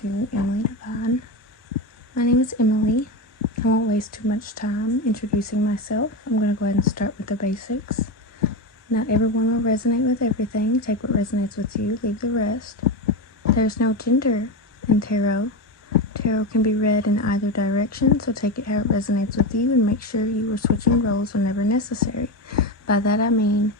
to Emily Divine. My name is Emily. I won't waste too much time introducing myself. I'm going to go ahead and start with the basics. Not everyone will resonate with everything. Take what resonates with you, leave the rest. There's no gender in tarot. Tarot can be read in either direction, so take it how it resonates with you and make sure you are switching roles whenever necessary. By that I mean,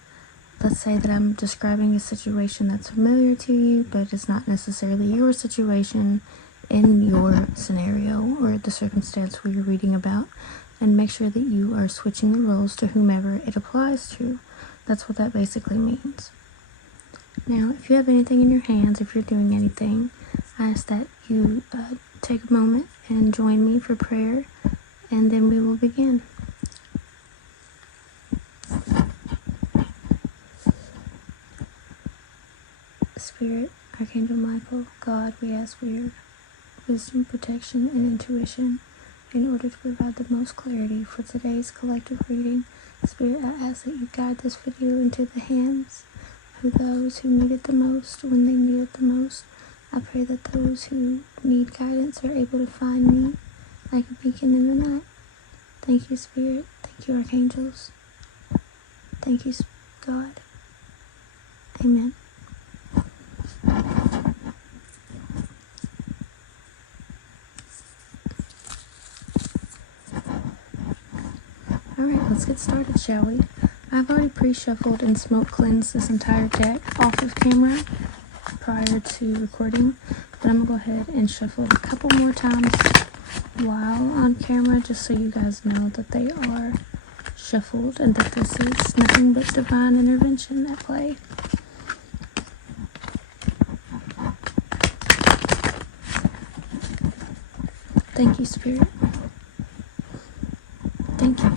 let's say that I'm describing a situation that's familiar to you, but it's not necessarily your situation in your scenario or the circumstance where you're reading about, and make sure that you are switching the roles to whomever it applies to. That's what that basically means. Now, if you have anything in your hands, if you're doing anything, I ask that you take a moment and join me for prayer, and then we will begin. Spirit, Archangel Michael, God, we ask for your wisdom, protection, and intuition in order to provide the most clarity for today's collective reading. Spirit, I ask that you guide this video into the hands of those who need it the most when they need it the most. I pray that those who need guidance are able to find me like a beacon in the night. Thank you, Spirit. Thank you, Archangels. Thank you, God. Amen. Alright, let's get started, shall we? I've already pre-shuffled and smoke cleansed this entire deck off of camera prior to recording, but I'm going to go ahead and shuffle it a couple more times while on camera, just so you guys know that they are shuffled and that this is nothing but divine intervention at play. Thank you, Spirit. Thank you.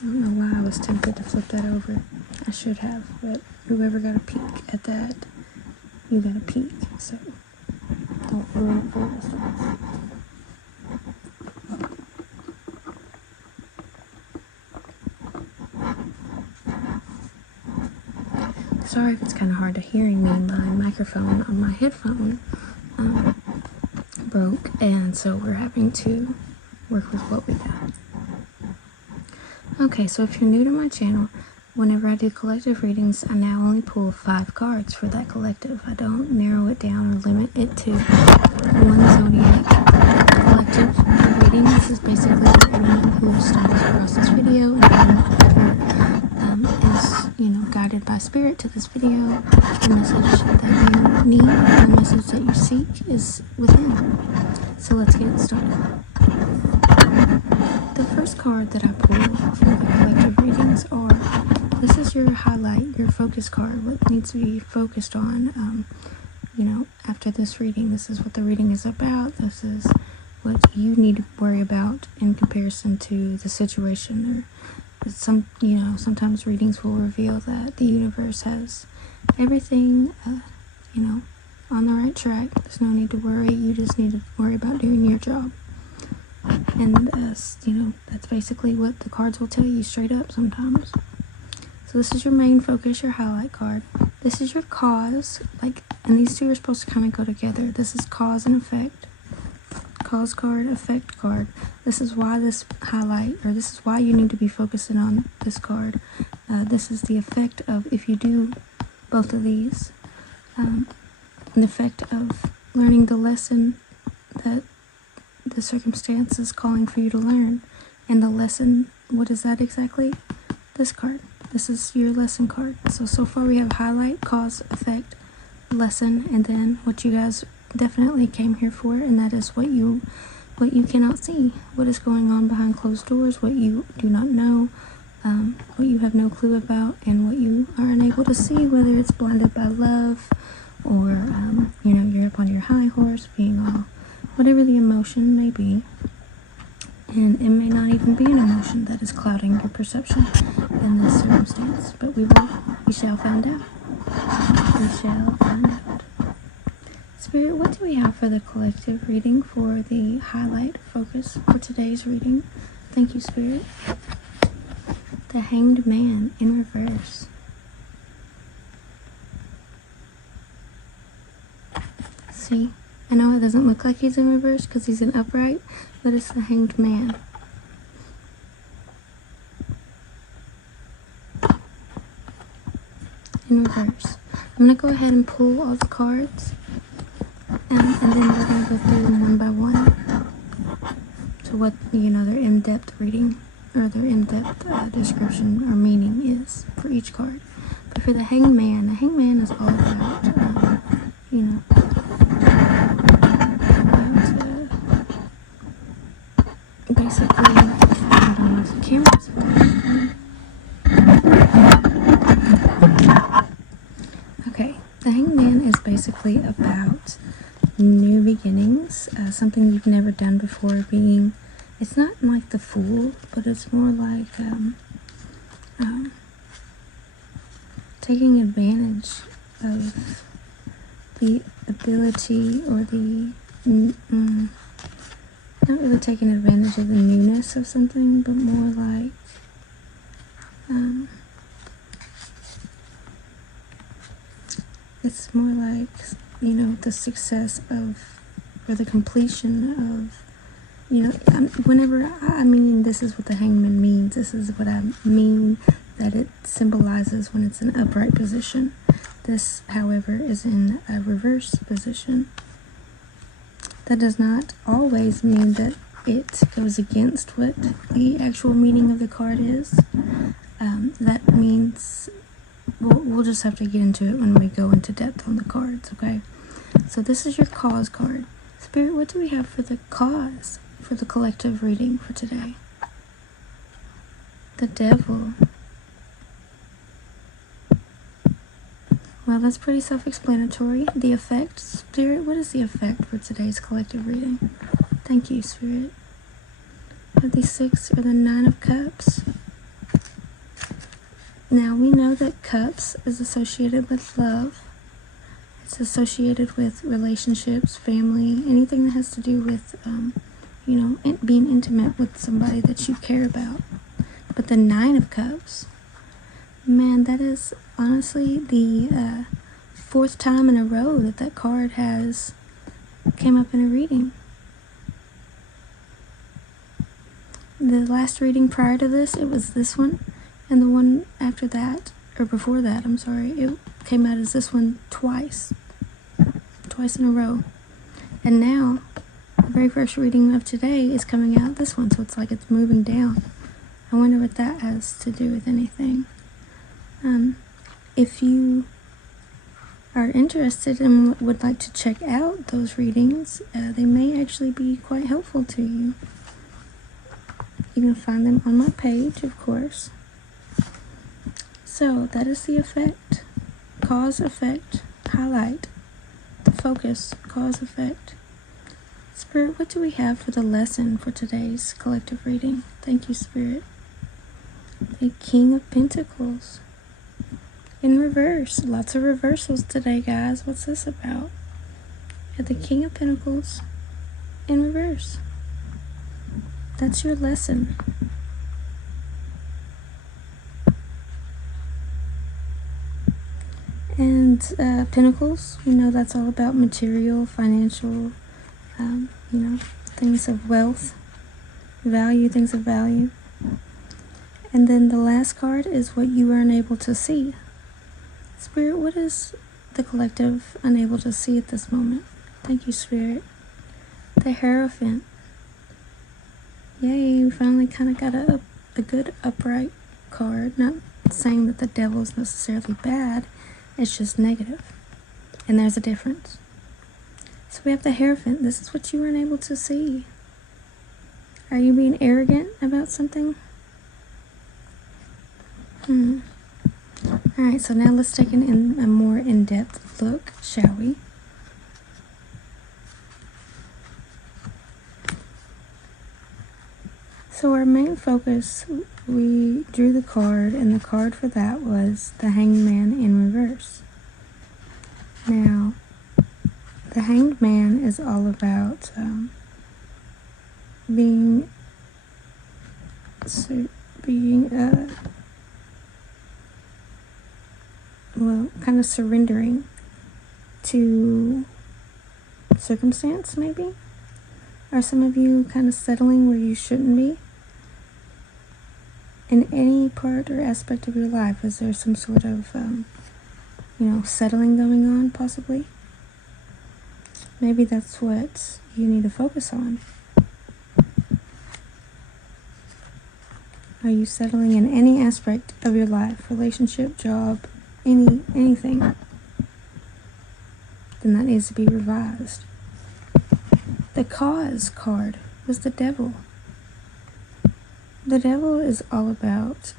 I don't know why I was tempted to flip that over. I should have, but whoever got a peek at that, you got a peek, so don't ruin it for the rest of us. Sorry if it's kind of hard to hearing me. My microphone on my headphone broke, and so we're having to work with what we got. Okay, so if you're new to my channel, whenever I do collective readings, I now only pull 5 cards for that collective. I don't narrow it down or limit it to one zodiac collective reading. This is basically for anyone who stumbles across this video and is, guided by spirit to this video. The message that you need, the message that you seek is within. So let's get started. The first card that I pull for the collective readings this is your highlight, your focus card, what needs to be focused on, after this reading. This is what the reading is about. This is what you need to worry about in comparison to the situation. Or sometimes readings will reveal that the universe has everything, on the right track. There's no need to worry. You just need to worry about doing your job. And that's basically what the cards will tell you straight up sometimes. So this is your main focus, your highlight card. This is your cause, and these two are supposed to kind of go together. This is cause and effect. Cause card, effect card. This is why this this is why you need to be focusing on this card. This is the effect of, if you do both of these, an effect of learning the lesson that the circumstance is calling for you to learn. And the lesson, what is that exactly? This card. This is your lesson card. So far we have highlight, cause, effect, lesson, and then what you guys definitely came here for, and that is what you cannot see, what is going on behind closed doors, what you do not know, what you have no clue about, and what you are unable to see, whether it's blinded by love or, you're up on your high horse, being all, whatever the emotion may be. And it may not even be an emotion that is clouding your perception in this circumstance, but we shall find out. We shall find out. Spirit, what do we have for the collective reading for the highlight focus for today's reading? Thank you, Spirit. The Hanged Man in reverse. See, I know it doesn't look like he's in reverse because he's in upright, but it's the Hanged Man. In reverse. I'm going to go ahead and pull all the cards, and then we're going to go through them one by one. So what, their in-depth reading, or their in-depth description or meaning is for each card. But for the Hanged Man is all about, basically, I don't know if the camera's falling. Okay, the Hanged Man is basically about new beginnings, something you've never done before, it's not like the Fool, but it's more like taking advantage of the ability, or the not really taking advantage of the newness of something, but more like it's more like the success of, or the completion of, whenever I mean, this is what the Hangman means. This is what I mean that it symbolizes when it's in an upright position. This, however, is in a reverse position. That does not always mean that it goes against what the actual meaning of the card is. That means we'll just have to get into it when we go into depth on the cards, okay? So this is your cause card. Spirit, what do we have for the cause for the collective reading for today? The Devil. Well, that's pretty self-explanatory. The effect. Spirit, what is the effect for today's collective reading? Thank you, Spirit. Of the 6 or the 9 of Cups. Now, we know that Cups is associated with love. It's associated with relationships, family, anything that has to do with, being intimate with somebody that you care about. But the 9 of Cups, man, that is honestly the 4th time in a row that card has came up in a reading. The last reading prior to this, it was this one, and the one after that, or before that, I'm sorry, it came out as this one twice in a row. And now, the very first reading of today is coming out this one, so it's like it's moving down. I wonder what that has to do with anything. If you are interested and would like to check out those readings, they may actually be quite helpful to you. You can find them on my page, of course. So that is the effect. Cause, effect, highlight, the focus, cause, effect. Spirit, what do we have for the lesson for today's collective reading? Thank you, Spirit. The King of Pentacles. In reverse. Lots of reversals today, guys. What's this about? The King of Pentacles in reverse. That's your lesson. And Pentacles, we know that's all about material, financial, things of wealth, value, things of value. And then the last card is what you are unable to see. Spirit, what is the collective unable to see at this moment? Thank you, Spirit. The Hierophant. Yay, we finally kind of got a good upright card. Not saying that the devil is necessarily bad, it's just negative. And there's a difference. So we have the Hierophant. This is what you were unable to see. Are you being arrogant about something? Alright, so now let's take a more in-depth look, shall we? So our main focus, we drew the card, and the card for that was the Hanged Man in reverse. Now, the Hanged Man is all about being kind of surrendering to circumstance, maybe? Are some of you kind of settling where you shouldn't be? In any part or aspect of your life, is there some sort of, settling going on, possibly? Maybe that's what you need to focus on. Are you settling in any aspect of your life? Relationship, job, anything? Then that needs to be revised. The Cause card was the Devil. The Devil is all about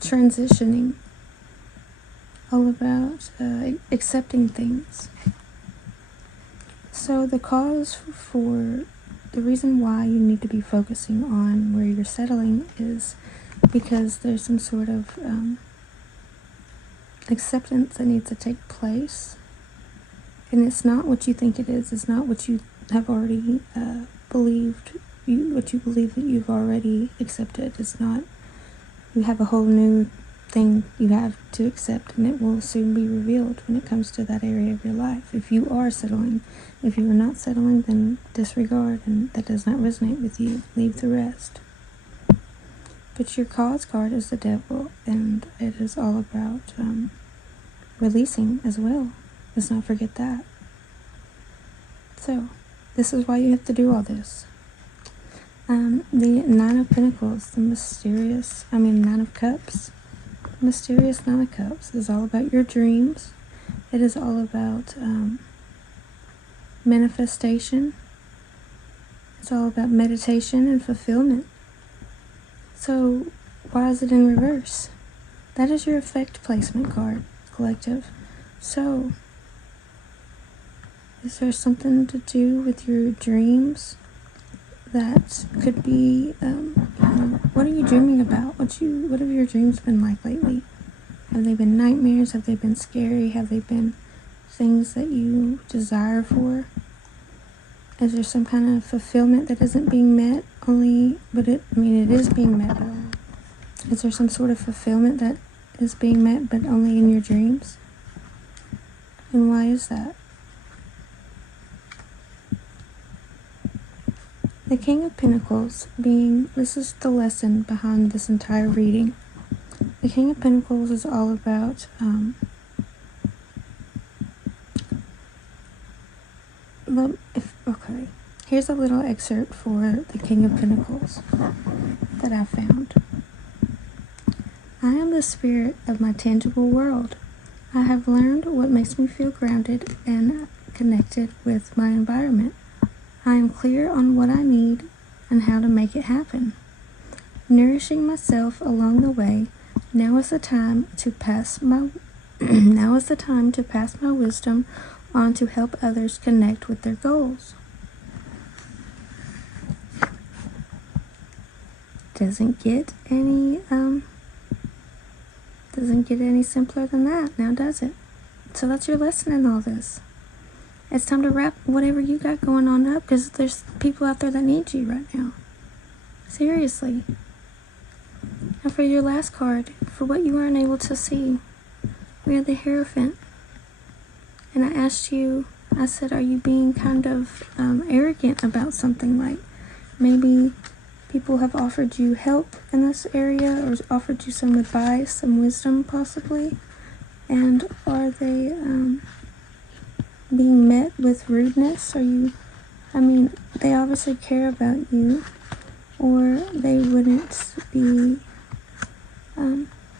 transitioning, all about accepting things. So the cause for the reason why you need to be focusing on where you're settling is because there's some sort of acceptance that needs to take place. And it's not what you think it is. It's not what you have already believed, what you believe that you've already accepted. It's not, you have a whole new thing you have to accept, and it will soon be revealed when it comes to that area of your life. If you are settling, if you are not settling, then disregard, and that does not resonate with you. Leave the rest. But your Cause card is the Devil, and it is all about releasing as well. Let's not forget that. So, this is why you have to do all this. The Nine of Pentacles, the Nine of Cups. The mysterious Nine of Cups is all about your dreams. It is all about manifestation. It's all about meditation and fulfillment. So, why is it in reverse? That is your effect placement card, collective. So, is there something to do with your dreams that could be, what are you dreaming about? What have your dreams been like lately? Have they been nightmares? Have they been scary? Have they been things that you desire for? Is there some kind of fulfillment that isn't being met? It is being met, but is there some sort of fulfillment that is being met, but only in your dreams? And why is that? The King of Pentacles this is the lesson behind this entire reading. The King of Pentacles is all about here's a little excerpt for the King of Pentacles that I found. I am the spirit of my tangible world. I have learned what makes me feel grounded and connected with my environment. I am clear on what I need and how to make it happen. Nourishing myself along the way, now is the time to pass my wisdom on to help others connect with their goals. Doesn't get any simpler than that, now does it? So that's your lesson in all this. It's time to wrap whatever you got going on up, because there's people out there that need you right now. Seriously. And for your last card, for what you weren't able to see, we had the Hierophant. And I asked you, I said, are you being kind of arrogant about something? Like maybe people have offered you help in this area, or offered you some advice, some wisdom possibly. And are they being met with rudeness? They obviously care about you, or they wouldn't be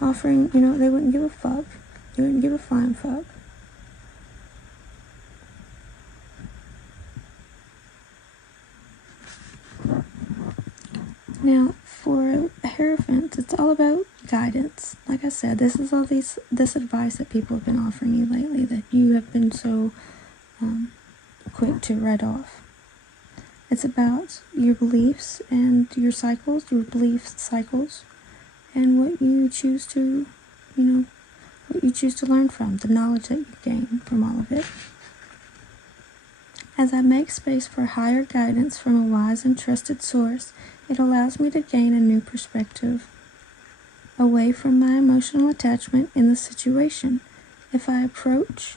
offering, they wouldn't give a fuck. They wouldn't give a flying fuck. Now, for a Hierophant, it's all about guidance. Like I said, this is all this advice that people have been offering you lately that you have been so quick to write off. It's about your beliefs and your cycles, your belief cycles, and what you choose to, what you choose to learn from, the knowledge that you gain from all of it. As I make space for higher guidance from a wise and trusted source, it allows me to gain a new perspective away from my emotional attachment in the situation. If I approach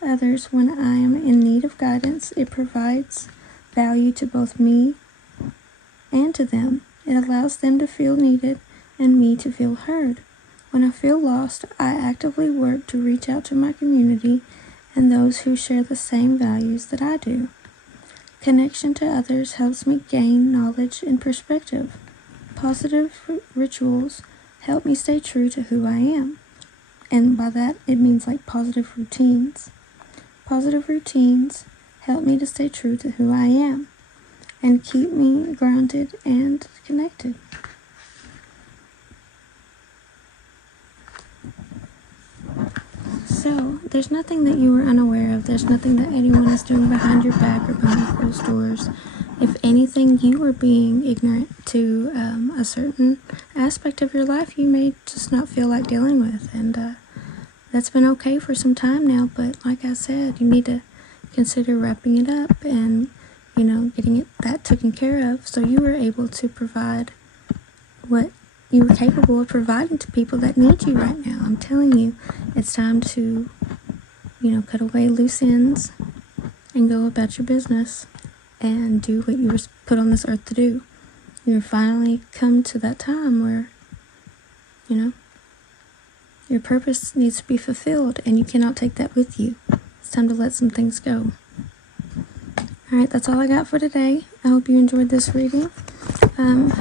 others when I am in need of guidance, it provides value to both me and to them. It allows them to feel needed and me to feel heard. When I feel lost, I actively work to reach out to my community and those who share the same values that I do. Connection to others helps me gain knowledge and perspective. Positive rituals help me stay true to who I am. And by that, it means like positive routines. Positive routines help me to stay true to who I am and keep me grounded and connected. So, there's nothing that you were unaware of. There's nothing that anyone is doing behind your back or behind closed doors. If anything, you are being ignorant to a certain aspect of your life you may just not feel like dealing with. And that's been okay for some time now. But like I said, you need to consider wrapping it up and, getting that taken care of so you were able to provide what you were capable of providing to people that need you right now. I'm telling you, it's time to, cut away loose ends and go about your business and do what you were put on this earth to do. You're finally come to that time where, your purpose needs to be fulfilled and you cannot take that with you. It's time to let some things go. Alright, that's all I got for today. I hope you enjoyed this reading.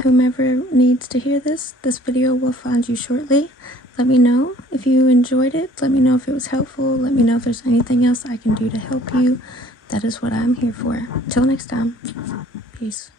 Whomever needs to hear this video will find you shortly. Let me know if you enjoyed it. Let me know if it was helpful. Let me know if there's anything else I can do to help you. That is what I'm here for. Until next time, peace.